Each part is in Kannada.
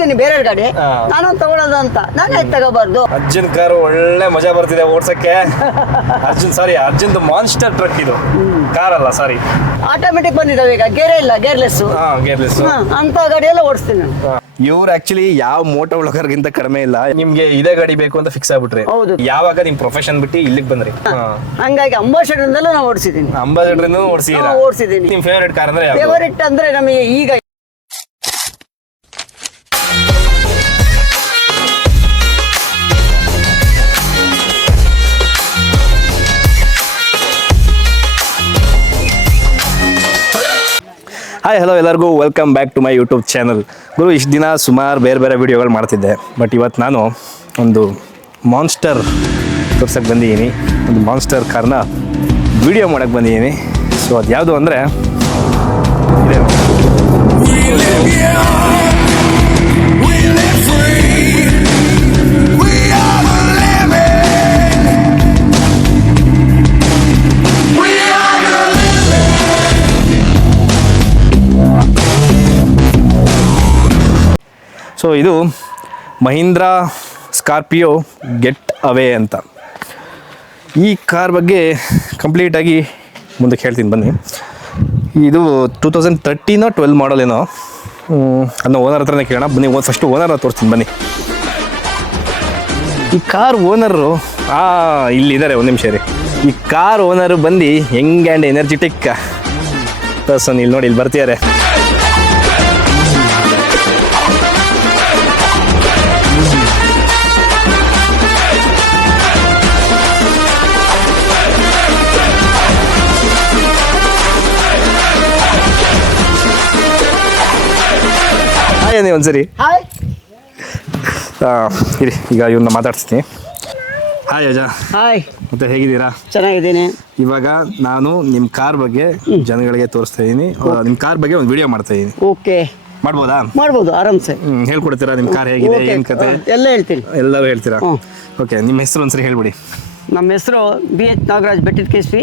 ನೋಡಿದ್ದೀನಿ ಬೇರೆ ಗಾಡಿ, ನಾನು ತಗೊಳ್ಳೋದು ಅಂತ ನಾನೇ ತಗೋಬಾರ್ದು. ಅರ್ಜುನ್ ಕಾರು ಒಳ್ಳೆ ಮಜಾ ಬರ್ತಿದೆ ಓಡ್ಸಕ್ಕೆ. ಅರ್ಜುನ್ ಮಾನ್ಸ್ಟರ್ ಟ್ರಕ್ ಇದು, ಕಾರ್ ಅಲ್ಲ, ಸಾರಿ, ಆಟೋಮೆಟಿಕ್ ಬಂದಿದ್ದಾವೆ ಈಗ, ಗೇರೇ ಇಲ್ಲ, ಗೇರ್ಲೆಸ್ ಅಂತ ಗಾಡಿ ಎಲ್ಲ ಓಡಿಸ್ತೀನಿ ನಾನು. ಇವ್ರು ಆಕ್ಚುಲಿ ಯಾವ ಮೋಟೋ ವ್ಲಾಗರ್ಗಿಂತ ಕಡಿಮೆ ಇಲ್ಲ. ನಿಮ್ಗೆ ಇದೇ ಗಾಡಿ ಬೇಕು ಅಂತ ಫಿಕ್ಸ್ ಆಗ್ಬಿಟ್ರಿ. ಹೌದು. ಯಾವಾಗ ನಿಮ್ ಪ್ರೊಫೆಷನ್ ಬಿಟ್ಟು ಇಲ್ಲಿಗೆ ಬಂದ್ರಿ? ಹಂಗಾಗಿ ಅಂಬಾಸಡರ್ ನಾನು ಓಡಿಸಿದ್ದೀನಿ. ಅಂಬಾಸಡರ್ ಓಡಿಸಿದ್ದೀನಿ. ನಿಮ್ ಫೇವರೇಟ್ ಕಾರ್ ಅಂದ್ರೆ ಯಾವ್ದು? ಫೇವರೇಟ್ ಅಂದ್ರೆ ನಮಗೆ ಈಗ ಹಾಯ್ ಹಲೋ ಎಲ್ಲರಿಗೂ welcome back to my YouTube channel. ಗುರು, ಇಷ್ಟು ದಿನ ಸುಮಾರು ಬೇರೆ ಬೇರೆ ವೀಡಿಯೋಗಳು ಮಾಡ್ತಿದ್ದೆ, ಬಟ್ ಇವತ್ತು ನಾನು ಒಂದು ಮಾನ್ಸ್ಟರ್ ತೋರ್ಸಕ್ಕೆ ಬಂದಿದ್ದೀನಿ. ಒಂದು ಮಾನ್ಸ್ಟರ್ ಕಾರ್ನ ವಿಡಿಯೋ ಮಾಡೋಕ್ಕೆ ಬಂದಿದ್ದೀನಿ. ಸೊ ಅದು ಯಾವುದು ಅಂದರೆ ಸೊ ಇದು ಮಹೀಂದ್ರ ಸ್ಕಾರ್ಪಿಯೋ ಗೆಟ್ ಅವೇ ಅಂತ. ಈ ಕಾರ್ ಬಗ್ಗೆ ಕಂಪ್ಲೀಟಾಗಿ ಮುಂದಕ್ಕೆ ಹೇಳ್ತೀನಿ ಬನ್ನಿ. ಇದು 2013 12 ಮಾಡಲ್ ಏನೋ, ಅದನ್ನ ಓನರ್ ಹತ್ರನೇ ಕೇಳೋಣ ಬನ್ನಿ. ಫಸ್ಟು ಓನರ್ನ ತೋರಿಸ್ತೀನಿ ಬನ್ನಿ. ಈ ಕಾರ್ ಓನರು ಇಲ್ಲಿದ್ದಾರೆ, ಒಂದು ನಿಮಿಷ ರೀ. ಈ ಕಾರ್ ಓನರು ಬಂದು ಯಂಗ್ ಆ್ಯಂಡ್ ಎನರ್ಜೆಟಿಕ್ ಪರ್ಸನ್. ಇಲ್ಲಿ ನೋಡಿ, ಇಲ್ಲಿ ಬರ್ತಿದ್ದಾರೆ. ಹಾಯ್ ಒಂದ್ಸರಿ. ಇರಿ, ಈಗ ಇವ್ರನ್ನ ಮಾತಾಡ್ಸ್ತೀನಿ. ಹಾಯ್ ಅಜಾ. ಹಾಯ್. ಮತ್ತೆ ಹೇಗಿದ್ದೀರಾ? ಚೆನ್ನಾಗಿದ್ದೀನಿ. ಇವಾಗ ನಾನು ನಿಮ್ಮ ಕಾರ್ ಬಗ್ಗೆ ಜನಗಳಿಗೆ ತೋರಿಸ್ತಾ ಇದ್ದೀನಿ. ನಿಮ್ಮ ಕಾರ್ ಬಗ್ಗೆ ಒಂದು ವಿಡಿಯೋ ಮಾಡ್ತಾ ಇದ್ದೀನಿ. ಓಕೆ, ಮಾಡ್ಬೋದಾ? ಮಾಡ್ಬೋದು, ಆರಾಮ್ಸೆ. ಹೇಳ್ಕೊಡ್ತೀರಾ ನಿಮ್ಮ ಕಾರ್ ಹೇಗಿದೆ, ಏನು ಕತೆ? ಎಲ್ಲ ಹೇಳ್ತೀನಿ. ಎಲ್ಲರೂ ಹೇಳ್ತೀರಾ? ಓಕೆ, ನಿಮ್ಮ ಹೆಸರು ಒಂದ್ಸರಿ ಹೇಳ್ಬಿಡಿ. ನಮ್ಮ ಹೆಸರು BH ನಾಗರಾಜ್, ಬೆಟ್ಟಿದ KSP,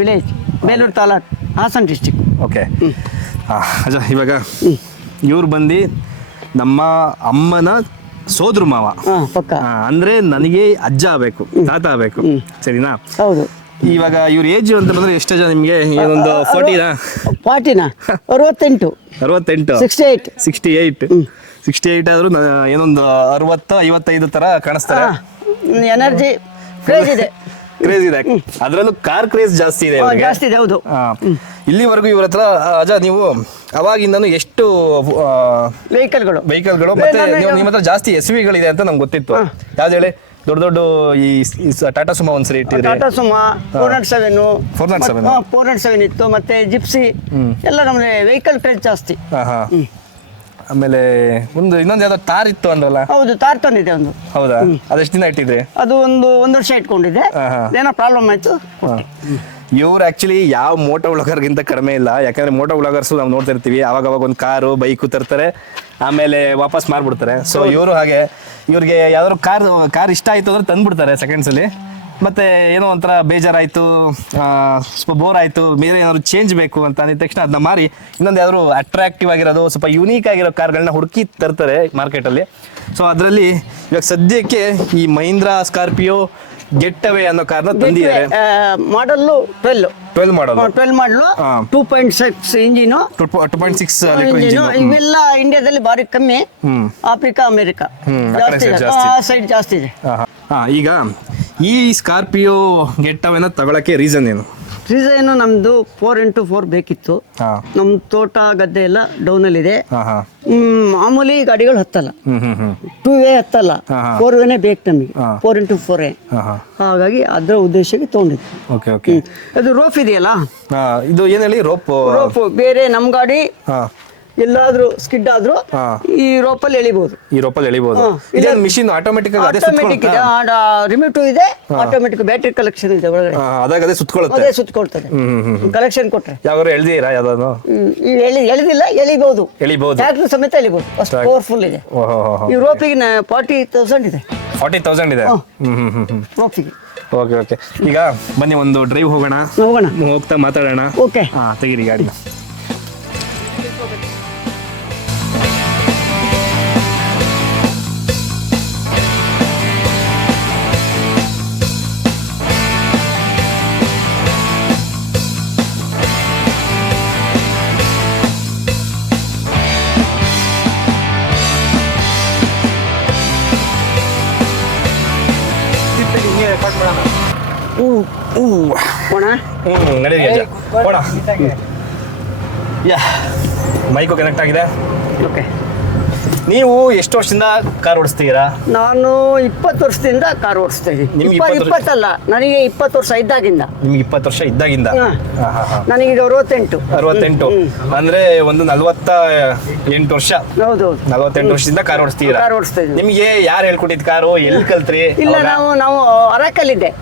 village Belur taluk, Hassan district. Okay. ಅಜಾ, ಇವಾಗ ಇವ್ರು ಬಂದು ನಮ್ಮ ಅಮ್ಮನ ಸೋದ್ರ ಮಾವ. ಪಕ್ಕ. ಅಂದ್ರೆ ನನಗೆ ಅಜ್ಜ ಆಗಬೇಕು, ತಾತ ಆಗಬೇಕು, ಸರಿನಾ? ಹೌದು. ಇವಾಗ ಇವ್ರ ಏಜ್ ಅಂತ ಬಂದ್ರೆ ಎಷ್ಟು ಜನ ನಿಮ್ಗೆ? ಒಂದು 40 68 68 ಆದ್ರೂ ಏನೊಂದು 60 55 ತರ ಕಾಣಿಸ್ತಾರೆ. ಎನರ್ಜಿ ಕ್ರೇಜ್ ಇದೆ. ಕ್ರೇಜ್ ಇದೆ, ಅದರಲ್ಲೂ ಕಾರ್ ಕ್ರೇಜ್ ಜಾಸ್ತಿ ಇದೆ. ಜಾಸ್ತಿ ಇದೆ, ಹೌದು. ಇಲ್ಲಿವರೆಗೂ ಇವ್ರ ಹತ್ರ ಅಜ ನೀವು ಅವಾಗಿಂದನು ಎಷ್ಟು ವೆಹಿಕಲ್ಗಳು ಮತ್ತೆ ನಿಮ್ಮ ಹತ್ರ ಜಾಸ್ತಿ SUV ಗಳಿದೆ ಅಂತ ನಮ್ಗೆ ಗೊತ್ತಿತ್ತು. ಯಾವ್ದು ಹೇಳಿ? ದೊಡ್ಡ ದೊಡ್ಡ ಈ ಟಾಟಾ ಸುಮಾ ಒಂದ್ಸರಿ ಇಟ್ಟಿದ್ರೆ, ಟಾಟಾ ಸುಮಾ 407 ಇತ್ತು, ಮತ್ತೆ ಜಿಪ್ಸಿ ಎಲ್ಲ ನಮ್ಗೆ ವೆಹಿಕಲ್ ಕ್ರೇಜ್ ಜಾಸ್ತಿ. ಆಮೇಲೆ ಇನ್ನೊಂದು ಯಾವ್ದೋ ತಾರ್ ಇತ್ತು ಅಂದ್ರಲ್ಲ? ಹೌದು, ತಾರ್ ತಂದಿದೆ ಒಂದು. ಹೌದಾ? ಅದೆಷ್ಟು ದಿನ ಇಟ್ಟಿದ್ರೆ? ಅದು ಒಂದು ವರ್ಷ ಇಟ್ಕೊಂಡಿದ್ದೆ, ಏನೋ ಪ್ರಾಬ್ಲಮ್ ಆಯ್ತು. ಇವ್ರು ಆಕ್ಚುಲಿ ಯಾವ ಮೋಟೋ ವ್ಲಾಗರ್ಗಿಂತ ಕಡಿಮೆ ಇಲ್ಲ. ಯಾಕಂದ್ರೆ ಮೋಟೋ ವ್ಲಾಗರ್ಸ್ ನಾವು ನೋಡ್ತಾ ಇರ್ತೀವಿ, ಅವಾಗ ಒಂದು ಕಾರು ಬೈಕು ತರ್ತಾರೆ, ಆಮೇಲೆ ವಾಪಸ್ ಮಾರ್ಬಿಡ್ತಾರೆ. ಸೊ ಇವರು ಹಾಗೆ, ಇವ್ರಿಗೆ ಯಾವ್ದಾದ್ರು ಕಾರ್ ಇಷ್ಟ ಆಯ್ತು ಅಂದ್ರೆ ತಂದ್ಬಿಡ್ತಾರೆ ಸೆಕೆಂಡ್ಸ್ ಅಲ್ಲಿ. ಮತ್ತೆ ಏನೋ ಒಂಥರ ಬೇಜಾರಾಯ್ತು, ಸ್ವಲ್ಪ ಬೋರ್ ಆಯ್ತು, ಬೇರೆ ಏನಾದ್ರು ಚೇಂಜ್ ಬೇಕು ಅಂತ ಅಂದಿದ ತಕ್ಷಣ ಅದನ್ನ ಮಾರಿ ಇನ್ನೊಂದು ಯಾವ್ದಾದ್ರು ಅಟ್ರಾಕ್ಟಿವ್ ಆಗಿರೋದು, ಸ್ವಲ್ಪ ಯುನೀಕ್ ಆಗಿರೋ ಕಾರ್ಗಳನ್ನ ಹುಡುಕಿ ತರ್ತಾರೆ ಮಾರ್ಕೆಟಲ್ಲಿ. ಸೊ ಅದರಲ್ಲಿ ಇವಾಗ ಸದ್ಯಕ್ಕೆ ಈ ಮಹೀಂದ್ರ ಸ್ಕಾರ್ಪಿಯೋ ಗೆಟ್ ಅವೇ ಅನ್ನೋ ಕಾರ್ನ ತಂದಿದ್ದಾರೆ. ಮಾಡಲ್ಲು 12 ಮಾಡಲ್ 2.6 ಇಂಜಿನು, 2.6 ಇವೆಲ್ಲ ಇಂಡಿಯಾದಲ್ಲಿ ಭಾರಿ ಕಮ್ಮಿ. ಆಫ್ರಿಕಾ, ಅಮೆರಿಕಾ ಸೈಡ್ ಜಾಸ್ತಿ ಇದೆ. ಈಗ ಈ ಸ್ಕಾರ್ಪಿಯೋ ಗೆಟ್ ಅವೇನ ತಗೊಳಕ್ಕೆ ರೀಸನ್ ಏನು? ರೀಸನ್ ನಮ್ದು 4x4 ಬೇಕಿತ್ತು. ನಮ್ ತೋಟ ಗದ್ದೆ ಎಲ್ಲ ಡೌನ್ ಅಲ್ಲಿ ಇದೆ. ಮಾಮೂಲಿ ಗಾಡಿಗಳು ಹತ್ತಲ್ಲ, 2 ಹತ್ತಲ್ಲ, 4 ಬೇಕು ನಮಗೆ, 4x4. ಹಾಗಾಗಿ ಅದರ ಉದ್ದೇಶಕ್ಕೆ ತಗೊಂಡಿದ್ವಿ. ಅದು ರೋಪ್ ಇದೆಯಲ್ಲ, ಇದು ಏನ್ ಹೇಳಿ? ರೋಪ್ ಬೇರೆ ನಮ್ ಗಾಡಿ ಎಲ್ಲಾದ್ರೂ ಸ್ಕಿಡ್ ಆದ್ರೂ ಈ ರೋಪಲ್ಲಿ ಎಳಿಬಹುದು. ಮಿಷಿನ್ ಆಟೋಮೆಟಿಕ್ ಇದೆ, ರಿಮೋಟ್ ಇದೆ, ಆಟೋಮೆಟಿಕ್ ಬ್ಯಾಟ್ರಿ ಕಲೆಕ್ಷನ್ ಇದೆ ಒಳಗಡೆ. ಅದೇ ಸುತ್ಕೊಳ್ತದೆ. ಕಲೆಕ್ಷನ್ ಕೊಟ್ರೆ ಯಾವ್ದಾರು ಎಳ್ದಿರಾ? ಯಾವ್ದಾದ್ರು ಎಳೆದಿಲ್ಲ, ಎಳಿಬಹುದು. ಟ್ರ್ಯಾಕ್ಟರ್ ಸಮೇತ ಎಳಿಬಹುದು, ಅಷ್ಟು ಪವರ್ಫುಲ್ ಇದೆ. ಈ ರೋಪಿಗೆ 40,000 ಇದೆ. 40,000 ಇದೆ ರೋಪಿಗೆ. ಓಕೆ. ಈಗ ಬನ್ನಿ ಒಂದು ಡ್ರೈವ್ ಹೋಗೋಣ, ಹೋಗ್ತಾ ಮಾತಾಡೋಣ. ಓಕೆ, ತೆಗೀರಿ ಗಾಡಿ. ಹೋಣ ನಡೀರಿ ಅಜ್ಜ ಹೋಣ. ಯಾ ಮೈಕು ಕನೆಕ್ಟ್ ಆಗಿದೆ. ಓಕೆ. ನೀವು ಎಷ್ಟು ವರ್ಷದಿಂದ ಕಾರ್ ಓಡಿಸ್ತೀರಾ? ನಾನು 20 ವರ್ಷದಿಂದ ಕಾರ್ ಓಡಿಸ್ತಾ ನಿಮ್ಗೆ ಇದ್ದೀನಿ. 20 20 ನನಗೆ 20 ವರ್ಷ ಇದ್ದಾಗಿಂದ. ನಿಮ್ಗೆ 20 ವರ್ಷ ಇದ್ದಾಗಿಂದ? ನನಗೀಗ 68. 68 ಅಂದ್ರೆ ಒಂದು 48 ವರ್ಷ. ಹೌದೌದು, 48 ವರ್ಷದಿಂದ ಕಾರ್ ಓಡಿಸ್ತೀರಾ? ಕಾರ್ ಓಡಿಸ್ತಾ ಇದ್ದೀನಿ. ನಿಮ್ಗೆ ಯಾರು ಹೇಳ್ಕೊಟ್ಟಿದ್ ಕಾರು? ಎಲ್ಲಿ ಕಲ್ತ್ರಿ? ಇಲ್ಲ, ನಾವು ಅರಕಲ್ಲಿದ್ದೆ.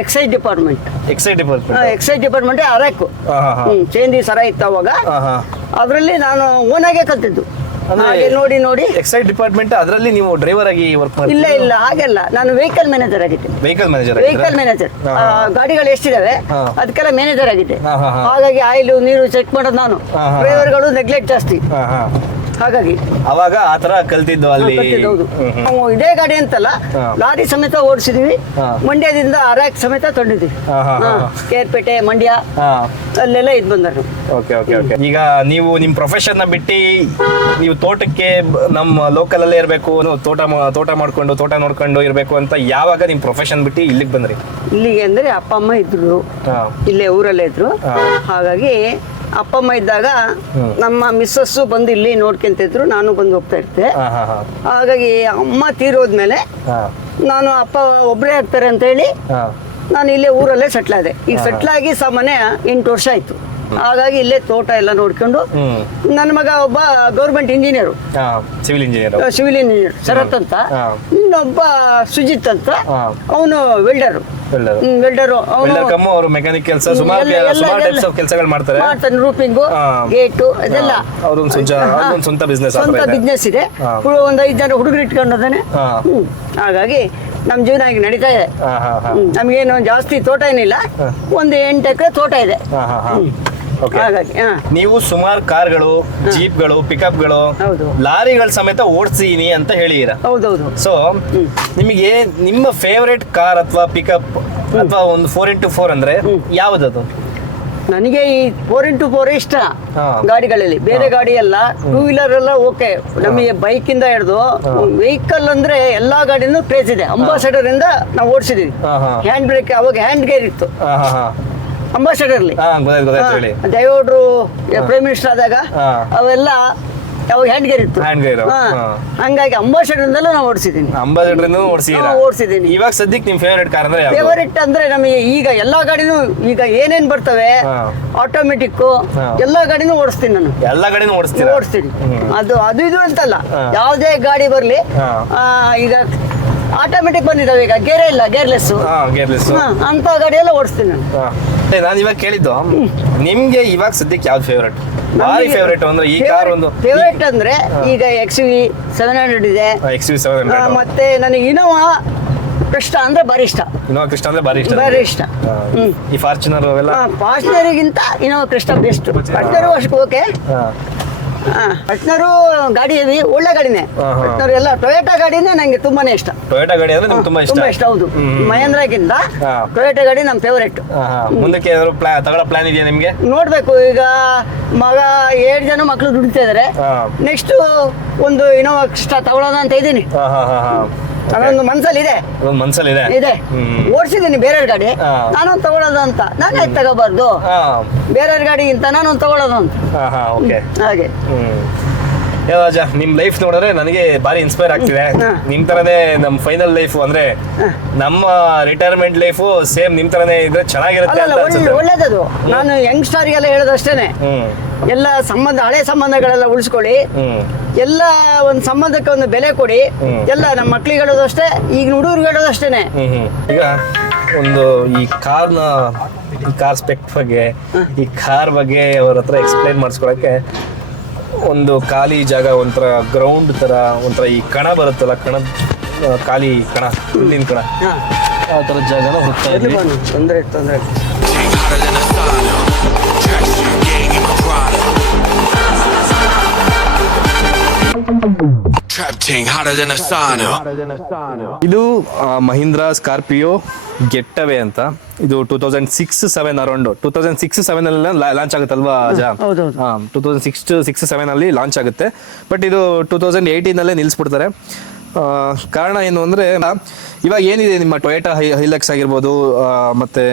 Excise department. Excise department. Excise department ಅರಕು. ಚೇಂದಿ ಸರ ಇತ್ತು ಅವಾಗ. ಅದರಲ್ಲಿ ನಾನು ಓನಾಗೆ ಕಲ್ತಿದ್ದು. ಹಾಗೆ ನೋಡಿ ಎಕ್ಸೈಸ್ ಡಿಪಾರ್ಟ್ಮೆಂಟ್ ಅದರಲ್ಲಿ ನೀವು ಡ್ರೈವರ್ ಆಗಿ ವರ್ಕ್ ಮಾಡಿ? ಇಲ್ಲ ಹಾಗೆಲ್ಲ, ನಾನು ವೆಹಿಕಲ್ ಮ್ಯಾನೇಜರ್ ಆಗಿದ್ದೆ. Vehicle manager. ಗಾಡಿಗಳು ಎಷ್ಟಿದಾವೆ ಅದಕ್ಕೆಲ್ಲ ಮ್ಯಾನೇಜರ್ ಆಗಿದ್ದೆ. ಹಾಗಾಗಿ ಆಯಿಲ್ ನೀರು ಚೆಕ್ ಮಾಡೋದು ನಾನು. ಡ್ರೈವರ್ಗಳು ನೆಗ್ಲೆಕ್ಟ್ ಜಾಸ್ತಿ, ಹಾಗಾಗಿ ಅವಾಗ ಆತರ ಕಲ್ತಿದ್ದು ಅಲ್ಲಿ. ಹೌದು. ನಾವು ಇದೇ ಗಾಡಿ ಅಂತಲ್ಲ, ಲಾರಿ ಸಮೇತ ಓಡಿಸಿದೀವಿ. ಮಂಡ್ಯದಿಂದ ಅರಾಕ್ ಸಮೇತ ತೊಗೊಂಡಿದ್ದೀವಿ. ಕೇರ್ಪೇಟೆ, ಮಂಡ್ಯ ಅಲ್ಲೆಲ್ಲ ಇದು ಬಂದರು. ಓಕೆ. ಈಗ ನೀವು ನಿಮ್ ಪ್ರೊಫೆಷನ್ ನ ಬಿಟ್ಟು ನೀವು ತೋಟಕ್ಕೆ ನಮ್ಮ ಲೋಕಲ್ ಅಲ್ಲೇ ಇರಬೇಕು, ತೋಟ ಮಾಡ್ಕೊಂಡು ತೋಟ ನೋಡ್ಕೊಂಡು ಇರಬೇಕು ಅಂತ ಯಾವಾಗ ನಿಮ್ ಪ್ರೊಫೆಷನ್ ಬಿಟ್ಟು ಇಲ್ಲಿಗೆ ಬಂದ್ರಿ? ಇಲ್ಲಿಗೆ ಅಂದ್ರೆ ಅಪ್ಪ ಅಮ್ಮ ಇದ್ರು, ಇಲ್ಲೇ ಊರಲ್ಲೇ ಇದ್ರು. ಹಾಗಾಗಿ ಅಪ್ಪ ಅಮ್ಮ ಇದ್ದಾಗ ನಮ್ಮ ಮಿಸ್ಸಸ್ಸು ಬಂದು ಇಲ್ಲಿ ನೋಡ್ಕೊಂತಿದ್ರು, ನಾನು ಬಂದು ಹೋಗ್ತಾ ಇರ್ತೆ. ಹಾಗಾಗಿ ಅಮ್ಮ ತೀರೋದ್ಮೇಲೆ ನಾನು ಅಪ್ಪ ಒಬ್ಬರೇ ಆಗ್ತಾರೆ ಅಂತ ಹೇಳಿ ನಾನು ಇಲ್ಲೇ ಊರಲ್ಲೇ ಸೆಟ್ಲ್ ಆದೆ. ಈಗ ಸೆಟ್ಲ್ ಆಗಿ ಸಾಮಾನ್ಯ 8 ವರ್ಷ ಆಯ್ತು. ಹಾಗಾಗಿ ಇಲ್ಲೇ ತೋಟ ಎಲ್ಲ ನೋಡ್ಕೊಂಡು, ನನ್ನ ಮಗ ಒಬ್ಬ ಗೌರ್ಮೆಂಟ್ ಇಂಜಿನಿಯರು, ಸಿವಿಲ್ ಇಂಜಿನಿಯರ್ ಶರತ್ ಅಂತ. ಇನ್ನೊಬ್ಬ ಸುಜಿತ್ ಅಂತ, ಅವನು ವೆಲ್ಡರು. ಅವರು ಮೆಕ್ಯಾನಿಕ್ ಕೆಲಸ ಸುಮಾರು ಕೆಲಸಗಳು ಮಾಡ್ತಾರೆ. ರೂಪಿಂಗು, ಗೇಟು ಇದೆಲ್ಲ ಸ್ವಂತ ಬಿಸ್ನೆಸ್ ಇದೆ. ಒಂದು 5 ಜನ ಹುಡುಗರು ಇಟ್ಕೊಂಡೋದಾನೆ. ಹಾಗಾಗಿ ನಮ್ ಜೀವನ ಈಗ ನಡೀತಾ ಇದೆ. ನಮ್ಗೇನು ಜಾಸ್ತಿ ತೋಟ ಏನಿಲ್ಲ, ಒಂದು 8 ಎಕರೆ ತೋಟ ಇದೆ. ಹಾಗಾಗಿ ನೀವು ಸುಮಾರು ಕಾರ್ಗಳು, ಜೀಪ್ಗಳು, ಪಿಕಪ್ಗಳು, ಲಾರಿಗಳ ಸಮೇತ ಓಡಿಸಿನಿ ಅಂತ ಹೇಳಿರ. ಹೌದೌದು. ಸೊ ನಿಮಗೆ ನಿಮ್ಮ ಫೇವರೇಟ್ ಕಾರ್ ಅಥವಾ ಪಿಕಪ್ ಅಥವಾ ಒಂದು 4x4 ಅಂದ್ರೆ ಯಾವ್ದದು? ನನಗೆ ಈ 4x4 ಇಷ್ಟ ಗಾಡಿಗಳಲ್ಲಿ. ಬೇರೆ ಗಾಡಿ ಎಲ್ಲ, 2 ವೀಲರ್ ಎಲ್ಲ ಓಕೆ. ನಮಗೆ ಬೈಕ್ ಇಂದ ಹಿಡಿದು ವೆಹಿಕಲ್ ಅಂದ್ರೆ ಎಲ್ಲಾ ಗಾಡಿನೂ ಕ್ರೇಜ್ ಇದೆ. ಅಂಬಾಸಡರ್ ಇಂದ ನಾವು ಓಡಿಸಿದೀವಿ. ಹ್ಯಾಂಡ್ ಬ್ರೇಕ್, ಅವಾಗ ಹ್ಯಾಂಡ್ ಗೇರ್ ಇತ್ತು ಅಂಬಾಸಡರ್ಲಿ. ದೇವೇಗೌಡರು ಪ್ರೈಮ್ ಮಿನಿಸ್ಟರ್ ಆದಾಗ ಅವೆಲ್ಲ ಅವಾಗ ಹ್ಯಾಂಡ್ ಗೇರ್ ಇತ್ತು. ಹಂಗಾಗಿ ಅಂಬಾಸಡರ್ ನಾವು ಓಡಿಸಿದ್ದೀನಿ. ಇವಾಗ ಸದ್ಯಕ್ಕೆ ನಿಮ್ ಫೇವರೇಟ್ ಕಾರ್ ಅಂದ್ರೆ? ಫೇವರೇಟ್ ಅಂದ್ರೆ ನಮಗೆ ಈಗ ಎಲ್ಲಾ ಗಾಡಿನೂ ಈಗ ಏನೇನ್ ಬರ್ತವೆ ಆಟೋಮೆಟಿಕ್ ಎಲ್ಲಾ ಗಾಡಿನೂ ಓಡಿಸ್ತೀನಿ ನಾನು. ಎಲ್ಲಾ ಗಾಡಿನೂ ಓಡಿಸ್ತೀನಿ. ಅದು ಇದು ಅಂತಲ್ಲ, ಯಾವುದೇ ಗಾಡಿ ಬರ್ಲಿ. ಈಗ ಆಟೋಮೆಟಿಕ್ ಬಂದಿದ್ದಾವೆ, ಈಗ ಗೇರೇ ಇಲ್ಲ, ಗೇರ್ಲೆಸ್ ಅಂತ ಗಾಡಿ ಎಲ್ಲ ಓಡಿಸ್ತೀನಿ ನಾನು ಇವಾಗ ಕೇಳಿದ್ದು ನಿಮ್ಗೆ ಇವಾಗ ಸದ್ಯಕ್ಕೆ ಯಾವ್ದು ಫೇವರೇಟ್? ಭಾರಿ ಫೇವರೇಟ್ ಅಂದ್ರೆ ಈ ಕಾರ್ ಒಂದು ಫೇವರೇಟ್ ಅಂದ್ರೆ ಈಗ XUV 700 ಇದೆ. XUV 700 ಮತ್ತೆ ನನಗೆ ಇನೋವಾ ಕೃಷ್ಣ ಅಂದ್ರೆ ಭಾರಿ ಇಷ್ಟ. ಭಾರಿ ಇಷ್ಟ. ಈ ಫಾರ್ಚುನರ್ ಅವೆಲ್ಲ ಫಾರ್ಚುನರ್ಗಿಂತ ಇನೋವಾ ಕೃಷ್ಣ ಬೆಸ್ಟ್. ಫಾರ್ಚುನರ್ ಅಷ್ಟು ಓಕೆ. ಫಾರ್ಚುನರ್ ಗಾಡಿ ಒಳ್ಳೆ ಗಾಡಿನೇ. ಫಾರ್ಚುನರ್ ಎಲ್ಲ ಟೊಯೋಟಾ ಗಾಡಿನೇ ನಂಗೆ ತುಂಬಾನೇ ಇಷ್ಟ. ಟೊಯೋಟಾ ಗಾಡಿ ಅಂದ್ರೆ ನಿಮ್ಗೆ ತುಂಬಾ ಇಷ್ಟ. ಹೌದು, ಮಹೇಂದ್ರಗಿಂತ ಟೊಯೋಟಾ ಗಾಡಿ ನಮ್ಮ ಫೇವರೇಟ್. ಮುಂದಕ್ಕೆ ತಗೊಳ್ಳೋ ಪ್ಲಾನ್ ಇದೆಯಾ ನಿಮ್ಗೆ? ನೋಡ್ಬೇಕು. ಈಗ ಮಗ 7 ಜನ ಮಕ್ಳು ದುಡಿತಾ ಇದಾರೆ. ನೆಕ್ಸ್ಟ್ ಒಂದು ಇನೋವಾ ಕೃಷ್ಣ ತಗೊಳ್ಳೋಣ ಅಂತ ಇದ್ದೀನಿ. ಅದೊಂದು ಮನ್ಸಲ್ಲಿ ಇದೆ. ಓಡಿಸಿದ್ದೀನಿ ಬೇರೆ ಗಾಡಿ, ನಾನೊಂದು ತಗೊಳ್ಳೋದು ಅಂತ. ನಾನೇ ತಗೋಬಾರ್ದು, ಬೇರೆ ಗಾಡಿಗಿಂತ ನಾನೊಂದು ತಗೊಳ್ಳೋದು ಅಂತ. ಹಾಗೆ ರಾಜ, ನಿಮ್ ಲೈಫ್ ನೋಡಿದ್ರೆ ನನಗೆ ಬಾರಿ ಇನ್ಸ್ಪೈರ್ ಆಗ್ತಿದೆ. ನಿಮ್ ತರನೇ ನಮ್ ಫೈನಲ್ ಲೈಫ್ ಅಂದ್ರೆ ನಮ್ಮ ರಿಟೈರ್ಮೆಂಟ್ ಲೈಫ್ ಸೇಮ್ ನಿಮ್ ತರನೇ ಇದ್ರೆ ಚೆನ್ನಾಗಿರುತ್ತೆ. ಒಳ್ಳೇದದು. ನಾನು ಯಂಗ್ಸ್ಟರ್ಗೆಲ್ಲ ಹೇಳೋದಷ್ಟೇನೆ, ಎಲ್ಲ ಹಳೆ ಸಂಬಂಧಗಳೆಲ್ಲ ಉಳಿಸ್ಕೊಳ್ಳಿ. ಎಲ್ಲ ಒಂದು ಸಂಬಂಧಕ್ಕೆ ಒಂದು ಬೆಲೆ ಕೊಡಿ. ಎಲ್ಲ ನಮ್ಮ ಮಕ್ಳಿಗೆ ಹೇಳೋದು ಅಷ್ಟೇ, ಈಗ ಹುಡುಗರಿಗೆ ಹೇಳೋದು ಅಷ್ಟೇನೆ. ಈಗ ಒಂದು ಈ ಕಾರ್ ಸ್ಪೆಕ್ಟ್ ಬಗ್ಗೆ, ಈ ಕಾರ್ ಬಗ್ಗೆ ಅವ್ರ ಹತ್ರ ಎಕ್ಸ್ಪ್ಲೈನ್ ಮಾಡಿಸ್ಕೊಳಕ್ಕೆ ಒಂದು ಖಾಲಿ ಜಾಗ, ಒಂಥರ ಗ್ರೌಂಡ್ ತರ, ಒಂಥರ ಈ ಕಣ ಬರುತ್ತಲ್ಲ, ಖಾಲಿ ಕಣ, ಹುಲ್ಲಿನ ಕಣ, ಆ ಥರ ಜಾಗನ ಹುಡುಕ್ತಾ ಇದ್ವಿ. ತೊಂದರೆ ಇದು ಮಹೀಂದ್ರ ಸ್ಕಾರ್ಪಿಯೋ ಗೆಟ್ಟವೆ ಅಂತ. ಇದು 2006-7 ಅರೌಂಡ್ 2006-7 ಲಾಂಚ್ ಆಗುತ್ತಲ್ವಾ ಅಜಾ? 2006-7 ಅಲ್ಲಿ ಲಾಂಚ್ ಆಗುತ್ತೆ. ಬಟ್ ಇದು 2018 ನಿಲ್ಲಿಸ್ಬಿಡ್ತಾರೆ. ಕಾರಣ ಏನು ಅಂದರೆ ಇವಾಗ ಏನಿದೆ ನಿಮ್ಮ ಟೊಯೋಟಾ ಹೈಲಕ್ಸ್ ಆಗಿರ್ಬೋದು ಮತ್ತು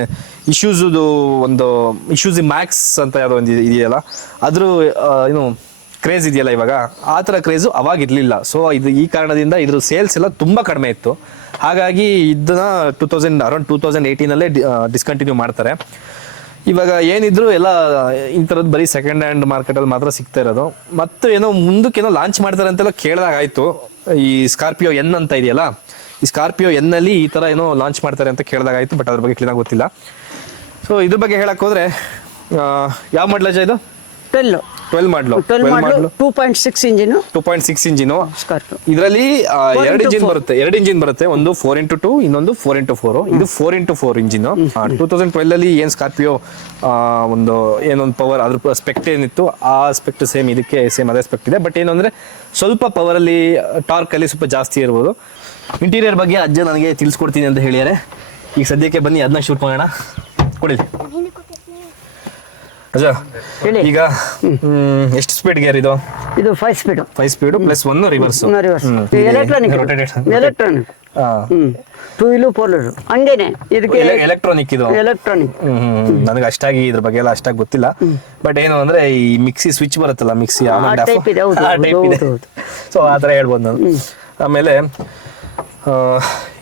ಇಶ್ಯೂಸುದು ಒಂದು ಇಶ್ಯೂಸ್ ಮ್ಯಾಕ್ಸ್ ಅಂತ ಯಾವುದೋ ಒಂದು ಇದೆಯಲ್ಲ ಅದ್ರ ಏನು ಕ್ರೇಜ್ ಇದೆಯಲ್ಲ ಇವಾಗ ಆ ಥರ ಕ್ರೇಜು ಅವಾಗ ಇರಲಿಲ್ಲ. ಸೊ ಇದು ಈ ಕಾರಣದಿಂದ ಇದ್ರ ಸೇಲ್ಸ್ ಎಲ್ಲ ತುಂಬ ಕಡಿಮೆ ಇತ್ತು. ಹಾಗಾಗಿ ಇದನ್ನ ಅರೌಂಡ್ 2018 ಡಿಸ್ಕಂಟಿನ್ಯೂ ಮಾಡ್ತಾರೆ. ಇವಾಗ ಏನಿದ್ರು ಎಲ್ಲ ಈ ಥರದ್ದು ಬರೀ ಸೆಕೆಂಡ್ ಹ್ಯಾಂಡ್ ಮಾರ್ಕೆಟಲ್ಲಿ ಮಾತ್ರ ಸಿಗ್ತಾ ಇರೋದು. ಮತ್ತು ಏನೋ ಮುಂದಕ್ಕೇನೋ ಲಾಂಚ್ ಮಾಡ್ತಾರೆ ಅಂತೆಲ್ಲ ಕೇಳಿದಾಗ ಆಯಿತು. ಈ ಸ್ಕಾರ್ಪಿಯೋ ಎನ್ ಅಂತ ಇದೆಯಲ್ಲ, ಈ ಸ್ಕಾರ್ಪಿಯೋ ಎನ್ನಲ್ಲಿ ಈ ಥರ ಏನೋ ಲಾಂಚ್ ಮಾಡ್ತಾರೆ ಅಂತ ಕೇಳಿದಾಗ ಆಯಿತು. ಬಟ್ ಅದ್ರ ಬಗ್ಗೆ ಕ್ಲೀನಾಗಿ ಗೊತ್ತಿಲ್ಲ. ಸೊ ಇದ್ರ ಬಗ್ಗೆ ಹೇಳಕ್ಕೆ ಹೋದರೆ ಯಾವ ಮಾಡಲ್ ಅಜ ಇದು? 12 ಮಾಡಲು 2.6 ಇಂಜಿನು 2.6 ಇಂಜಿನು ಸ್ಕಾರ್ಪಿಯೋ. ಇದರಲ್ಲಿ ಎರಡು ಇಂಜಿನ್ ಬರುತ್ತೆ. ಒಂದು 4x2, ಇನ್ನೊಂದು 4x4. ಇದು 4x4 ಇಂಜಿನ್. 2012 ಏನ್ ಸ್ಕಾರ್ಪಿಯೋ ಒಂದು ಏನೊಂದು ಪವರ್ ಅದ್ರ ಸ್ಪೆಕ್ಟ್ ಏನಿತ್ತು ಆ ಸ್ಪೆಕ್ಟ್ ಸೇಮ್ ಇದಕ್ಕೆ ಸೇಮ್ ಅದೇ ಸ್ಪೆಕ್ಟ್ ಇದೆ. ಬಟ್ ಏನು ಅಂದ್ರೆ ಸ್ವಲ್ಪ ಪವರ್ ಅಲ್ಲಿ ಟಾರ್ಕ್ ಅಲ್ಲಿ ಸ್ವಲ್ಪ ಜಾಸ್ತಿ ಇರ್ಬೋದು. ಇಂಟೀರಿಯರ್ ಬಗ್ಗೆ ಅಜ್ಜ ನನಗೆ ತಿಳಿಸ್ಕೊಡ್ತೀನಿ ಅಂತ ಹೇಳಿದ್ದಾರೆ. ಈಗ ಸದ್ಯಕ್ಕೆ ಬನ್ನಿ ಅದನ್ನ ಶೂಟ್ ಮಾಡೋಣ. ಕೊಡಿ ಅಜ್ಜ. ಈಗ ಎಷ್ಟು ಸ್ಪೀಡ್ ಗೇರ್ ಇದು? ಇದು 5 speed plus 1 reverse. Electronic 2 wheel 4 wheel ಹಂಗೇನೆ ಇದಕ್ಕೆ ಎಲೆಕ್ಟ್ರಾನಿಕ್. ಇದು ಎಲೆಕ್ಟ್ರಾನಿಕ್. ನನಗೆ ಅಷ್ಟಾಗಿ ಇದ್ರ ಬಗ್ಗೆ ಎಲ್ಲ ಅಷ್ಟಾಗಿ ಗೊತ್ತಿಲ್ಲ. ಬಟ್ ಏನು ಅಂದ್ರೆ ಈ ಮಿಕ್ಸಿ ಸ್ವಿಚ್ ಬರುತ್ತಲ್ಲ, ಮಿಕ್ಸಿ ಟೈಪ್ ಇದೆ. ಸೊ ಆ ಥರ ಹೇಳ್ಬೋದು ನಾನು. ಆಮೇಲೆ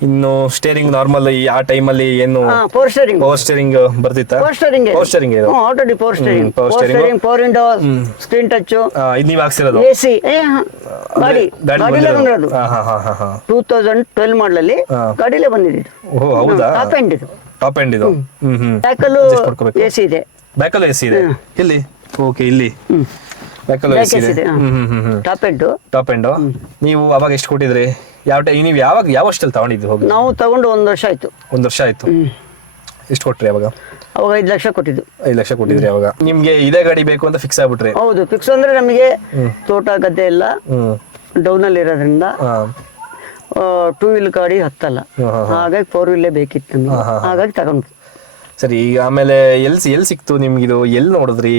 ಇನ್ನು ಸ್ಟೇರಿಂಗ್ ನಾರ್ಮಲ್ ಆ ಟೈಮಲ್ಲಿ ಏನು ಪವರ್ ಸ್ಟೇರಿಂಗ್ ಬರ್ತಿತ್ತಾ? ಪವರ್ ಸ್ಟೇರಿಂಗ್ ಇದು already power steering, power window, screen touch. ಇದು ನೀವು ಹಾಕ್ಸಿರೋದು ಎಸಿ ಗಾಡಿ 2012 ಮಾಡಲಲ್ಲಿ ಗಾಡಿಲೇ ಬಂದಿದೆ. ಓಹ್ ಹೌದಾ? ಟಾಪ್ ಎಂಡ್ ಇದು. ಬ್ಯಾಕಲ್ಲೂ ಎಸಿ ಇದೆ. ಬ್ಯಾಕಲ್ಲೂ ಎಸಿ ಇದೆ. ಎಲ್ಲಿ? ಓಕೆ, ಇಲ್ಲಿ ಬ್ಯಾಕಲ್ಲೂ ಎಸಿ ಇದೆ. Top end. ನೀವು ಅವಾಗ ಎಷ್ಟು ಕೊಟ್ಟಿದ್ರಿ? ನೀವು ಯಾವ ವರ್ಷದಲ್ಲಿ ತಗೊಂಡಿದ್ದು? ಹೋಗಿ ನಾವು ತಗೊಂಡು 1 ವರ್ಷ ಆಯ್ತು. 1 ವರ್ಷ ಆಯ್ತು. ಎಷ್ಟು ಕೊಟ್ರಿ ಅವಾಗ? 5 ಲಕ್ಷ ಕೊಟ್ಟಿದ್ದು. 5 ಲಕ್ಷ ಕೊಟ್ಟಿದ್ರಿ ಅವಾಗ. ನಿಮ್ಗೆ ಇದೇ ಗಾಡಿ ಬೇಕು ಅಂತ ಫಿಕ್ಸ್ ಆಗ್ಬಿಟ್ರಿ? ಹೌದು, ಫಿಕ್ಸ್ ಅಂದ್ರೆ ನಮಗೆ ತೋಟ ಗದ್ದೆ ಎಲ್ಲ ಡೌನ್ ಅಲ್ಲಿ ಇರೋದ್ರಿಂದ 2 ವೀಲ್ ಗಾಡಿ ಹತ್ತಲ್ಲ. ಹಾಗಾಗಿ 4 ವೀಲೇ ಬೇಕಿತ್ತು ನಮಗೆ. ಹಾಗಾಗಿ ತಗೊಂಡ್ವಿ. ಸರಿ, ಈಗ ಆಮೇಲೆ ಎಲ್ಲಿ ಸಿಕ್ತು ನಿಮ್ಗಿದು? ಎಲ್ಲಿ ನೋಡಿದ್ರಿ?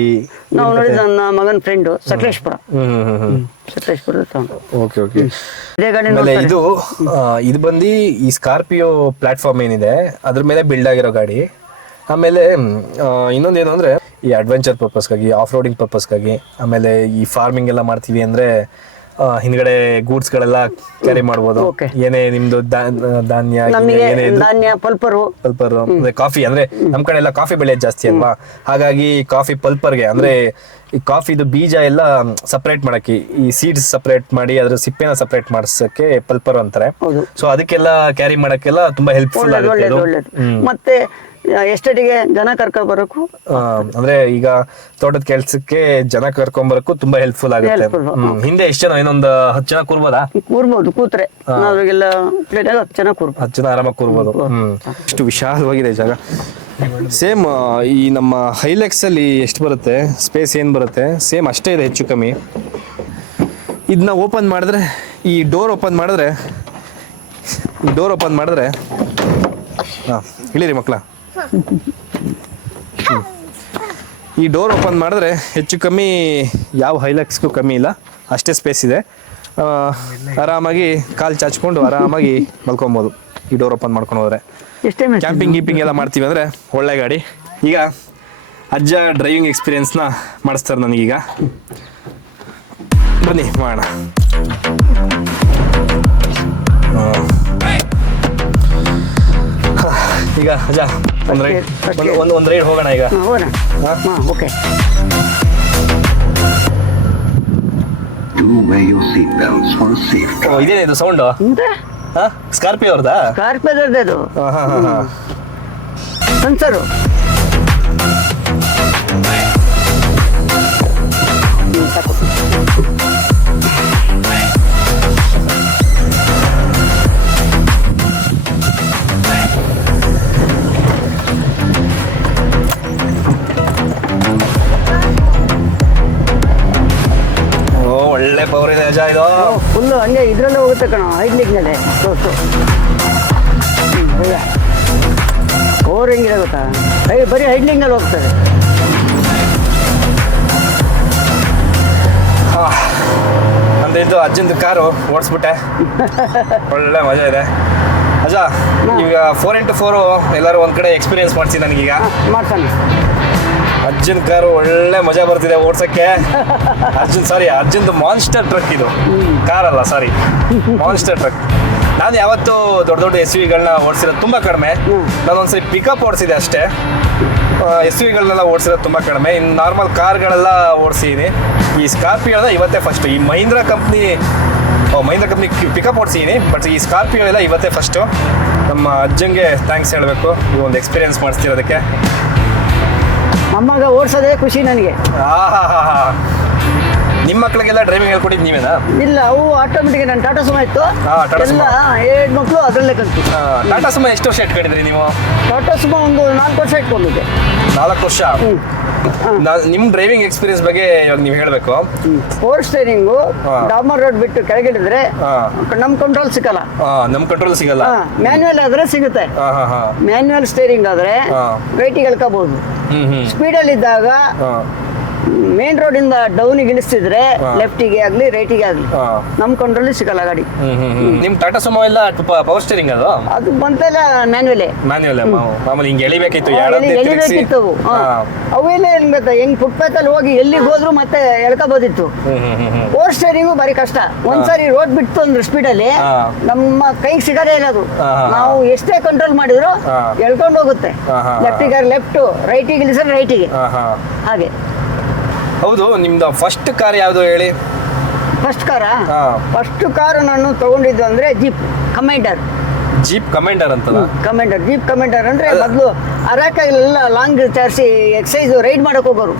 ನಾವು ನೋಡಿದ ನನ್ನ ಮಗನ ಫ್ರೆಂಡ್ ಸಕಲೇಶ್ಪುರ. ಓಕೆ. ಆಮೇಲೆ ಇದು ಬಂದು ಈ ಸ್ಕಾರ್ಪಿಯೋ ಪ್ಲಾಟ್ಫಾರ್ಮ್ ಏನಿದೆ ಅದ್ರ ಮೇಲೆ ಬಿಲ್ಡ್ ಆಗಿರೋ ಗಾಡಿ. ಆಮೇಲೆ ಇನ್ನೊಂದೇನು ಅಂದ್ರೆ ಈ ಅಡ್ವೆಂಚರ್ ಪರ್ಪಸ್ಗಾಗಿ, ಆಫ್ ರೋಡಿಂಗ್ ಪರ್ಪಸ್ಗಾಗಿ, ಆಮೇಲೆ ಈ ಫಾರ್ಮಿಂಗ್ ಎಲ್ಲ ಮಾಡ್ತೀವಿ ಅಂದ್ರೆ ಹಿಂದ್ಗಡೆ ಗೂಡ್ಸ್ ಗಳೆಲ್ಲ ಕ್ಯಾರಿ ಮಾಡ್ಬೋದು. ಏನೇ ನಿಮ್ದು ಧಾನ್ಯ ಪಲ್ಪರ್ ಅಂದ್ರೆ ಕಾಫಿ, ಅಂದ್ರೆ ನಮ್ ಕಡೆ ಎಲ್ಲ ಕಾಫಿ ಬೆಳೆ ಜಾಸ್ತಿ ಅಲ್ವಾ. ಹಾಗಾಗಿ ಕಾಫಿ ಪಲ್ಪರ್ಗೆ ಅಂದ್ರೆ ಈ ಕಾಫಿದು ಬೀಜ ಎಲ್ಲ ಸಪರೇಟ್ ಮಾಡಕ್ಕೆ, ಈ ಸೀಡ್ಸ್ ಸಪರೇಟ್ ಮಾಡಿ ಅದ್ರ ಸಿಪ್ಪೆನ ಸಪರೇಟ್ ಮಾಡ್ಸಕ್ಕೆ ಪಲ್ಪರ್ ಅಂತಾರೆ. ಸೊ ಅದಕ್ಕೆಲ್ಲ ಕ್ಯಾರಿ ಮಾಡಕ್ಕೆಲ್ಲ ತುಂಬಾ ಹೆಲ್ಪ್ಫುಲ್ ಆಗುತ್ತೆ. ಮತ್ತೆ ಎಸ್ಟೇಟಿಗೆ ಜನ ಕರ್ಕೊಂಡ್ ಬರಕು, ಅಂದ್ರೆ ಈಗ ತೋಟದ ಕೆಲ್ಸಕ್ಕೆ ಜನ ಕರ್ಕೊಂಡ್ ಬರಕು ತುಂಬಾ ಹೆಲ್ಪ್ಫುಲ್ ಆಗುತ್ತೆ. ಹಿಂದೆ ಎಷ್ಟು ಜನ? ಇನ್ನೊಂದು 10 ಜನ ಕೂರ್ಬೋದಾ? ಕೂತ್ರೆ ನಾವೆಲ್ಲ 10 ಜನ 10 ಜನ ಆರಾಮಾಗಿ ಕೂರ್ಬೋದು. ಅಷ್ಟು ವಿಶಾಲವಾಗಿದೆ ಜಾಗ. ಸೇಮ್ ಈ ನಮ್ಮ ಹೈಲೆಕ್ಸ್ ಅಲ್ಲಿ ಎಷ್ಟು ಬರುತ್ತೆ ಸ್ಪೇಸ್, ಏನ್ ಬರುತ್ತೆ ಸೇಮ್ ಅಷ್ಟೇ ಇದೆ ಹೆಚ್ಚು ಕಮ್ಮಿ. ಇದನ್ನ ಓಪನ್ ಮಾಡಿದ್ರೆ, ಈ ಡೋರ್ ಓಪನ್ ಮಾಡಿದ್ರೆ ಇಳಿರಿ ಮಕ್ಕಳ. ಈ ಡೋರ್ ಓಪನ್ ಮಾಡಿದ್ರೆ ಹೆಚ್ಚು ಕಮ್ಮಿ ಯಾವ ಹೈಲಕ್ಸ್ಗೂ ಕಮ್ಮಿ ಇಲ್ಲ, ಅಷ್ಟೇ ಸ್ಪೇಸ್ ಇದೆ. ಆರಾಮಾಗಿ ಕಾಲು ಚಾಚ್ಕೊಂಡು ಆರಾಮಾಗಿ ಮಲ್ಕೊಬೋದು ಈ ಡೋರ್ ಓಪನ್ ಮಾಡ್ಕೊಂಡು ಹೋದ್ರೆ. ಕ್ಯಾಂಪಿಂಗ್ ಎಲ್ಲ ಮಾಡ್ತೀವಿ ಅಂದರೆ ಒಳ್ಳೆ ಗಾಡಿ. ಈಗ ಅಜ್ಜ ಡ್ರೈವಿಂಗ್ ಎಕ್ಸ್ಪೀರಿಯನ್ಸ್ನ ಮಾಡಿಸ್ತಾರೆ ನನಗೀಗ. ಬನ್ನಿ ಮಾಡೋಣ. ಈಗ ಅಜ್ಜ ಒಂದು ರೈಡ್ ಹೋಗೋಣ ಈಗ. ಓಕೆ. ಇದೇನಿದು ಸೌಂಡು? ಸ್ಕಾರ್ಪಿಯೋ ಅವ್ರದಾ? ಸ್ಕಾರ್ಪಿಯೋದವ್ರದ್ದು ಇದು ಸೆನ್ಸರು. ಒಳ್ಳೆ ಪವರ್ ಇದೆ ಅಜಾ ಇದು. ಫುಲ್ಲು ಹಂಗೆ ಇದ್ರಲ್ಲೇ ಹೋಗುತ್ತೆ ಕಣ, ಹೈಡ್ಲಿಂಗ್ನಲ್ಲೇ. ಪವರ್ ಹೆಂಗಿದೆ ಗೊತ್ತಾ? ಬರೀ ಹೈಡ್ಲಿಂಗಲ್ಲಿ ಹೋಗ್ತದೆ. ಇದು ಅಜ್ಜಂದು ಕಾರು ಓಡಿಸ್ಬಿಟ್ಟೆ, ಒಳ್ಳೆ ಮಜಾ ಇದೆ. ಅಜ್ಜ ಈಗ 4x4 ಎಲ್ಲರೂ ಒಂದ್ ಕಡೆ ಎಕ್ಸ್ಪೀರಿಯನ್ಸ್ ಮಾಡ್ತೀನಿ ನನಗೀಗ. ಮಾಡ್ತಾನೆ. ಅರ್ಜುನ್ ಕಾರು ಒಳ್ಳೆ ಮಜಾ ಬರ್ತಿದೆ ಓಡ್ಸಕ್ಕೆ. ಅರ್ಜುನ್ದು ಮಾನ್ಸ್ಟರ್ ಟ್ರಕ್ ಇದು, ಕಾರಲ್ಲ ಸಾರಿ, ಮಾನ್ಸ್ಟರ್ ಟ್ರಕ್. ನಾನು ಯಾವತ್ತೂ ದೊಡ್ಡ ದೊಡ್ಡ SUVಗಳನ್ನ ಓಡಿಸಿರೋದು ತುಂಬ ಕಡಿಮೆ. ನಾನು ಒಂದ್ಸರಿ ಪಿಕಪ್ ಓಡಿಸಿದೆ ಅಷ್ಟೇ. SUVಗಳನ್ನೆಲ್ಲ ಓಡಿಸಿರೋದು ತುಂಬ ಕಡಿಮೆ. ಇನ್ನು ನಾರ್ಮಲ್ ಕಾರ್ಗಳೆಲ್ಲ ಓಡಿಸಿದ್ದೀನಿ. ಈ ಸ್ಕಾರ್ಪಿಯೋನ ಇವತ್ತೇ ಫಸ್ಟು. ಈ ಮಹೀಂದ್ರ ಕಂಪ್ನಿ ಪಿಕಪ್ ಓಡಿಸಿದ್ದೀನಿ, ಬಟ್ ಈ ಸ್ಕಾರ್ಪಿಯೋ ಎಲ್ಲ ಇವತ್ತೇ ಫಸ್ಟು. ನಮ್ಮ ಅಜ್ಜಂಗೆ ಥ್ಯಾಂಕ್ಸ್ ಹೇಳಬೇಕು ಈ ಒಂದು ಎಕ್ಸ್ಪೀರಿಯನ್ಸ್ ಮಾಡಿಸ್ತಿರೋದಕ್ಕೆ. ಅಮ್ಮಗ ಓಡಿಸೋದೇ ಖುಷಿ ನನಗೆ. ನಿಮ್ಮ ಮಕ್ಕಳಿಗೆಲ್ಲ ಡ್ರೈವಿಂಗ್ ಹೇಳ್ಕೊಟ್ಟಿದ್ದು ನೀವೇನಾ? ಇಲ್ಲ, ಅವು ಆಟೋಮೆಟಿಕ್. ನನ್ನ ಟಾಟಾ ಸುಮೋ ಇತ್ತು, ಟಾಟಾ ಸುಮೋ. ಎಲ್ಲ 7 ಮಕ್ಕಳು ಅದರಲ್ಲೇ ಕಲ್ತು. ಟಾಟಾ ಸುಮೋ ಎಷ್ಟು ವರ್ಷ ಇಟ್ಕೊಂಡಿದ್ರಿ ನೀವು? ಟಾಟಾ ಸುಮೋ ಒಂದು 4 ವರ್ಷ ಇಟ್ಕೊಂಡಿದ್ದೆ. 4 ವರ್ಷ. ನಿಮ್ಮ ಡ್ರೈವಿಂಗ್ ಎಕ್ಸ್ಪೀರಿಯನ್ಸ್ ಬಗ್ಗೆ ಇವಾಗ ನೀವು ಹೇಳಬೇಕು. 4 ಸ್ಟೇರಿಂಗು ಡಾಮರ್ ರೋಡ್ ಬಿಟ್ಟು ಕೆಳಗಿಡಿದ್ರೆ ನಮ್ ಕಂಟ್ರೋಲ್ ಸಿಗಲ್ಲ. ಮ್ಯಾನ್ಯುವಲ್ ಆದ್ರೆ ಸಿಗುತ್ತೆ. ಮ್ಯಾನ್ಯುವಲ್ ಸ್ಟೇರಿಂಗ್ ಆದ್ರೆ ರೈಟಿಗೆ ಎಳ್ಕೋಬಹುದು. ಸ್ಪೀಡಲ್ಲಿ ಇದ್ದಾಗ ಮೇನ್ ರೋಡ್ ಇಂದ ಡೌನಿಗೆ ಇಳಿಸ್ತಿದ್ರೆ ಲೆಫ್ಟಿಗೆ ಆಗ್ಲಿ ರೈಟಿಗೆ ಆಗ್ಲಿ ನಮ್ ಕಂಟ್ರೋಲ್ ಸಿಗಲ್ಲ ಗಾಡಿ. ನಿಮ್ ಟಾಟಾ ಸುಮೋ ಎಲ್ಲ ಪವರ್ ಸ್ಟೇರಿಂಗ್ ಅದು ಬಂತೆಲ್ಲ ಮ್ಯಾನ್ಯುವಲ್ ಮಾಮೂಲಿ ಹಿಂಗೆ ಎಳಿಬೇಕಿತ್ತು. ಎಳಿಬೇಕಿತ್ತು ಅವೆಲ್ಲ ಏನ್ ಗೊತ್ತಾ, ಹೆಂಗ್ ಫುಟ್ಪಾತ್ ಅಲ್ಲಿ ಹೋಗಿ ಎಲ್ಲಿಗೆ ಹೋದ್ರು ಮತ್ತೆ ಎಳ್ಕೋಬೋದಿತ್ತು. ಪವರ್ ಸ್ಟೇರಿಂಗು ಬಾರಿ ಕಷ್ಟ. ಒಂದ್ಸರಿ ರೋಡ್ ಬಿಟ್ಟು ಅಂದ್ರೆ ಸ್ಪೀಡ್ ಅಲ್ಲಿ ನಮ್ಮ ಕೈಗೆ ಸಿಗದೇ ಇಲ್ಲ ಅದು. ನಾವು ಎಷ್ಟೇ ಕಂಟ್ರೋಲ್ ಮಾಡಿದ್ರು ಎಳ್ಕೊಂಡು ಹೋಗುತ್ತೆ. ಲೆಫ್ಟಿಗೆ ಲೆಫ್ಟ್, ರೈಟಿಗೆ ಇಳಿಸಿದ್ರೆ ರೈಟಿಗೆ, ಹಾಗೆ. ಹೌದು, ನಿಮ್ದು ಫಸ್ಟ್ ಕಾರ್ ಯಾವುದು ಹೇಳಿ? ಫಸ್ಟ್ ಕಾರು ನಾನು ತಗೊಂಡಿದ್ದು ಅಂದ್ರೆ ಜೀಪ್ ಕಮಾಂಡರ್. ಜೀಪ್ ಕಮಾಂಡರ್ ಅಂತ? ಜೀಪ್ ಕಮಾಂಡರ್ ಅಂದ್ರೆ ಮೊದಲು ಅರಾಕೆಲ್ಲ ಲಾಂಗ್ ಚಾರ್ಸಿ ಎಕ್ಸೈಸ್ ರೈಡ್ ಮಾಡಕ್ ಹೋಗೋರು,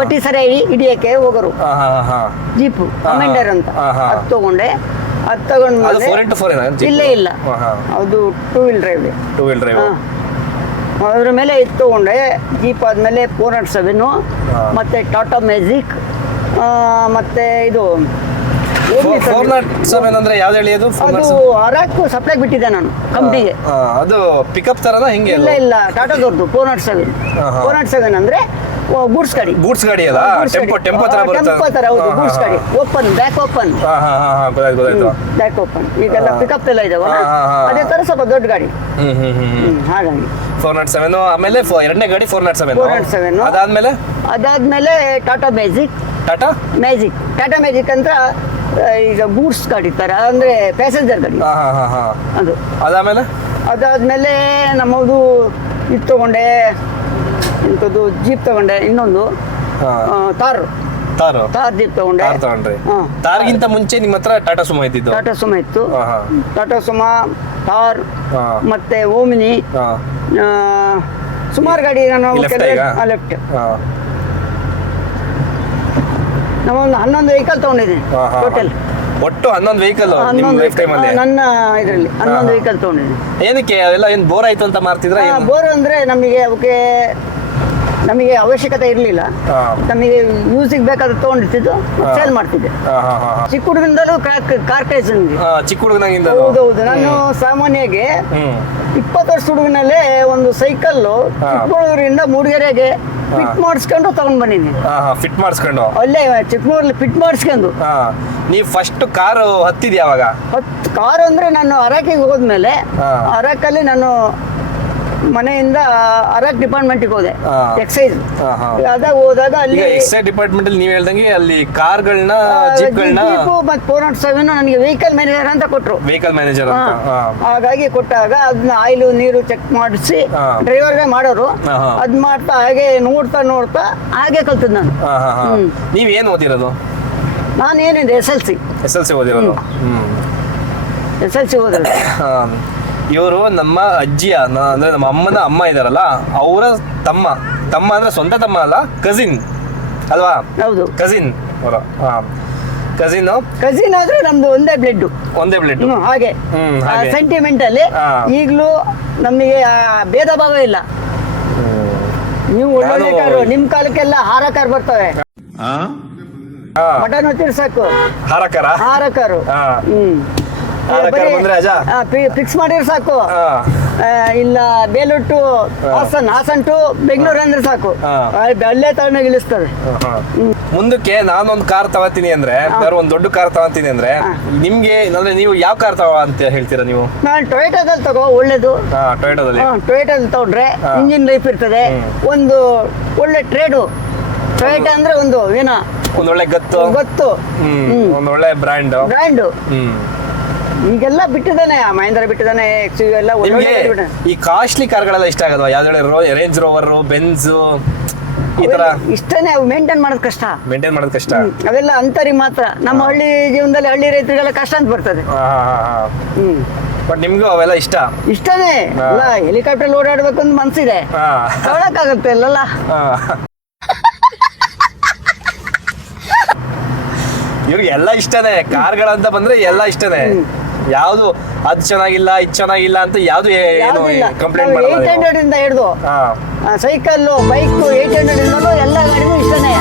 ಬಟ್ಟಿ ಸರಿ ಹಿಡಿಯಕ್ಕೆ ಹೋಗೋರು. ಜೀಪ್ ಕಮಾಂಡರ್ ಅಂತ ಅದು ತಗೊಂಡೆ. ಅದು ತಗೊಂಡ್ಮೇಲೆ ಇಲ್ಲ ಅದು 2 ವೀಲ್ ಡ್ರೈವ್. ಅದ್ರ ಮೇಲೆ ಇದು ತಗೊಂಡೆ. ಜೀಪ್ ಆದಮೇಲೆ 407 ಮತ್ತೆ ಟಾಟಾ ಮ್ಯಾಜಿಕ್ ಮತ್ತೆ ಇದು 407 ಅಂದ್ರೆ ಯಾವ್ದು ಹೇಳಿ? ಅದು ಅರಾಕ್ ಸಪ್ಲೈ ಬಿಟ್ಟಿದ್ದೆ ನಾನು ಕಂಪ್ನಿಗೆ. ಅದು ಪಿಕಪ್ ತರನ ಹಿಂಗೆ? ಇಲ್ಲ ಟಾಟಾದವ್ರದ್ದು 407 ಅಂದ್ರೆ ಗೂಡ್ಸ್ ಗಾಡಿ ಅಲ್ಲ? ಟೆಂಪೋ ತರ ಬರುತ್ತೆ. ಟೆಂಪೋ ತರ, ಹೌದು. ಗೂಡ್ಸ್ ಗಾಡಿ open, back open. Back open ಈಗೆಲ್ಲ ಪಿಕಪ್ ಎಲ್ಲ ಇದಾವಲ್ಲ, ಅದೇ ತರ ಸ್ವಲ್ಪ ದೊಡ್ಡ ಗಾಡಿ. ಹಾಗಾಗಿ 407. ಆಮೇಲೆ ಎರಡನೇ ಗಾಡಿ 407. ಅದಾದ್ಮೇಲೆ ಟಾಟಾ ಮ್ಯಾಜಿಕ್ ಅಂತ ಈಗ ಗೂಡ್ಸ್ ಗಾಡಿ ತರ, ಅಂದ್ರೆ ಪ್ಯಾಸೆಂಜರ್ ಗಾಡಿ ಅದು. ಅದಾದ್ಮೇಲೆ ನಮ್ಮದು ಇದು ತಗೊಂಡೆ, ಇಂಥದ್ದು ಜೀಪ್ ತಗೊಂಡೆ. ಇನ್ನೊಂದು ತಾರ್ ಜೀಪ್ ತಗೊಂಡೆ. ತಾರ್ಗಿಂತ ಮುಂಚೆ ನಿಮ್ಮ ಹತ್ರ ಟಾಟಾ ಸುಮೋ ಇತ್ತು. ಟಾಟಾ ಸುಮೋ, ತಾರ್, ಮತ್ತೆ ಓಮಿನಿ, ಸುಮಾರು ಗಾಡಿ. ನಾನು ಲೆಫ್ಟ್ ನಾವೊಂದು 11 ವೆಹಿಕಲ್ ತಗೊಂಡಿದ್ದೀನಿ ಟೋಟಲ್. ಒಟ್ಟು 11 ವೆಹಿಕಲ್ ನನ್ನ ಇದರಲ್ಲಿ 11 ವೆಹಿಕಲ್ ತಗೊಂಡಿದ್ದೀನಿ. ಏನಕ್ಕೆ ಅವೆಲ್ಲ ಏನು ಬೋರ್ ಆಯ್ತು ಅಂತ ಮಾಡ್ತಿದ್ರ? ಬೋರ್ ಅಂದ್ರೆ ನಮಗೆ ಅವಶ್ಯಕತೆ ಇರಲಿಲ್ಲ. ನಮಗೆ ಯೂಸಿಗೆ ಬೇಕಾದ್ರೆ ತಗೊಂಡಿರ್ತಿದ್ದು, ಸೇಲ್ ಮಾಡ್ತಿದ್ದೆ. ಚಿಕ್ಕ ಹುಡುಗನಿಂದಲೂ ಕಾರ್ ಕ್ರೇಜ್ ನನಗೆ. ಚಿಕ್ಕ ಹುಡುಗನಾಗಿಂದ? ಹೌದೌದು. ನಾನು ಸಾಮಾನ್ಯವಾಗಿ 20 ವರ್ಷ ಹುಡುಗನಲ್ಲೇ ಒಂದು ಸೈಕಲ್ ಚಿಕ್ಕಮಗಳೂರಿಂದ ಮೂಡಿಗೆರೆಗೆ ಫಿಟ್ ಮಾಡಿಸ್ಕೊಂಡು ತಗೊಂಡ್ ಬಂದಿದ್ದೀನಿ. ಫಿಟ್ ಮಾಡಿಸ್ಕೊಂಡು ಅಲ್ಲೇ ಚಿಕ್ಕಮಗಳೂರಲ್ಲಿ ಫಿಟ್ ಮಾಡಿಸ್ಕೊಂಡು. ನೀವು ಫಸ್ಟ್ ಕಾರು ಹತ್ತಿದ್ ಯಾವಾಗ? ಕಾರು ಅಂದ್ರೆ ನಾನು ಅರಾಕಿಗೆ ಹೋದ್ಮೇಲೆ, ಅರಾಕಲ್ಲಿ ನಾನು ಮನೆಯಿಂದ ಅರಾಕ್ ಡಿಪಾರ್ಟ್ಮೆಂಟ್ಗೆ ಹೋದೆ, ಎಕ್ಸೈಸ್. ಹೋದಾಗ ಅಲ್ಲಿ ಎಕ್ಸೈಸ್ ಡಿಪಾರ್ಟ್ಮೆಂಟ್ ಅಲ್ಲಿ ನೀವು ಹೇಳ್ದಂಗೆ ಅಲ್ಲಿ ಕಾರ್ಗಳನ್ನ, ಜೀಪ್ಗಳನ್ನ ಮತ್ತೆ 407 ನನಗೆ ವೆಹಿಕಲ್ ಮ್ಯಾನೇಜರ್ ಅಂತ ಕೊಟ್ರು. ವೆಹಿಕಲ್ ಮ್ಯಾನೇಜರ್ ಹಾಗಾಗಿ ಕೊಟ್ಟಾಗ ಅದನ್ನ ಆಯಿಲ್ ನೀರು ಚೆಕ್ ಮಾಡಿಸಿ ಡ್ರೈವರ್ಗೆ ಮಾಡೋರು. ಅದ್ ಮಾಡ್ತಾ ಹಾಗೆ ನೋಡ್ತಾ ಹಾಗೆ ಕಲ್ತದ್ ನಾನು. ನೀವೇನು ಓದಿರೋದು? ನಾನೇನಿದೆ SLC ಓದಿರೋದು. SLC ಓದಿರೋದು. ಇವರು ನಮ್ಮ ಅಜ್ಜಿಯ ಅಂದ್ರೆ ನಮ್ಮ ಅಮ್ಮನ ಅಮ್ಮ ಇದಾರಲ್ಲ, ಅವರ ತಮ್ಮ ಅಂದ್ರೆ ಸ್ವಂತ ತಮ್ಮ ಅಲ್ಲ, ಕಸಿನ್ ಅಲ್ವಾ? ಹೌದು, ಕಸಿನ್. ಕಸಿನ್ ಆದ್ರೆ ನಮ್ದು ಒಂದೇ ಬ್ಲಡ್. ಹಾಗೆ ಸೆಂಟಿಮೆಂಟ್ ಅಲ್ಲಿ ಈಗಲೂ ನಮಗೆ ಭೇದ ಭಾವ ಇಲ್ಲ. ನೀವು ಒಳ್ಳೆ ಕಾರು, ನಿಮ್ ಕಾಲಕ್ಕೆಲ್ಲ ಹಾರ ಕಾರ್ ಬರ್ತವೆ, ಬಟನ್ ಹೊತ್ತಿರ್ ಸಾಕು ಹಾರ ಕಾರು. ಫಿಕ್ಸ್ ಮಾಡಿದ್ರೆ ಸಾಕು. ಇಲ್ಲ ಬೇಲೂರು ಹಾಸನ್ ಟು ಬೆಂಗಳೂರು ಅಂದ್ರೆ ಸಾಕು, ಅಲ್ಲೇ ತಗೊಂಡೋಗಿ ಇಳಿಸ್ತದೆ. ಮುಂದಕ್ಕೆ ನಾನೊಂದು ಕಾರ್ ತಗೋತೀನಿ ಅಂದ್ರೆ ಬೇರೆ ಒಂದು ದೊಡ್ಡ ಕಾರ್ ತಗೋತೀನಿ ಅಂದ್ರೆ ನಿಮ್ಗೆ ಅಂದ್ರೆ ನೀವು ಯಾವ ಕಾರ್ ತಗೋ ಅಂತ ಹೇಳ್ತೀರಾ ನೀವು? ನಾನು ಟೊಯೋಟಾದಲ್ಲಿ ತಗೋ ಒಳ್ಳೇದು. ಟೊಯೋಟಾದಲ್ಲಿ ಟೊಯೋಟಾದಲ್ಲಿ ತಗೊಂಡ್ರೆ ಇಂಜಿನ್ ಲೈಫ್ ಇರ್ತದೆ, ಒಂದು ಒಳ್ಳೆ ಟ್ರೇಡು. ಟೊಯೋಟಾ ಅಂದ್ರೆ ಒಂದು ಏನೋ ಒಂದ್ ಒಳ್ಳೆ ಗೊತ್ತು, ಒಂದ್ ಒಳ್ಳೆ ಬ್ರ್ಯಾಂಡು. ಈಗೆಲ್ಲ ಬಿಟ್ಟಿದ್ದಾನೆ, ಮಹೇಂದ್ರ ಬಿಟ್ಟಿದ್ದಾನೆ, XUV ಎಲ್ಲ ನಿಮ್ಗೆ ಈ ಕಾಸ್ಟ್ಲಿ ಕಾರ್ಗಳೆಲ್ಲ ಇಷ್ಟ ಆಗಲ್ವಾ? ಯಾವ್ದು ರೇಂಜ್ ರೋವರ್, ಬೆನ್ಸ್ ಈ ತರ ಇಷ್ಟನೇ. ಅವು ಮೇಂಟೈನ್ ಮಾಡೋದು ಕಷ್ಟ. ಮೇಂಟೈನ್ ಮಾಡೋದು ಕಷ್ಟ. ಅವೆಲ್ಲ ಅಂತರಿಗೆ ಮಾತ್ರ. ನಮ್ಮ ಹಳ್ಳಿ ಜೀವನದಲ್ಲಿ ಹಳ್ಳಿ ರೈತರಿಗೆಲ್ಲ ಕಷ್ಟ ಅಂತ ಬರ್ತದೆ. ಬಟ್ ನಿಮ್ಗೂ ಅವೆಲ್ಲ ಇಷ್ಟ? ಇಷ್ಟನೇ. ಅಲ್ಲ, ಹೆಲಿಕಾಪ್ಟರ್ ಓಡಾಡ್ಬೇಕು ಅಂತ ಮನ್ಸಿದೆ, ತಗೊಳಕ್ಕಾಗತ್ತೆ ಅಲ್ಲಲ್ಲ. ಇವ್ರಿಗೆ ಎಲ್ಲ ಇಷ್ಟನೇ, ಕಾರ್ಗಳಂತ ಬಂದ್ರೆ ಎಲ್ಲ ಇಷ್ಟನೇ. ಯಾವ್ದು ಅದ್ ಚೆನ್ನಾಗಿಲ್ಲ ಇದ್ ಚೆನ್ನಾಗಿಲ್ಲ ಅಂತ ಯಾವ್ದು ಏನು ಕಂಪ್ಲೇಂಟ್ ಮಾಡಲ್ಲ. 800 ಇಂದ ಹಿಡಿದು ಸೈಕಲ್, ಬೈಕ್ 800 ಇಂದಲೂ ಎಲ್ಲ ಗಾಡಿನೂ ಇಷ್ಟನೇ.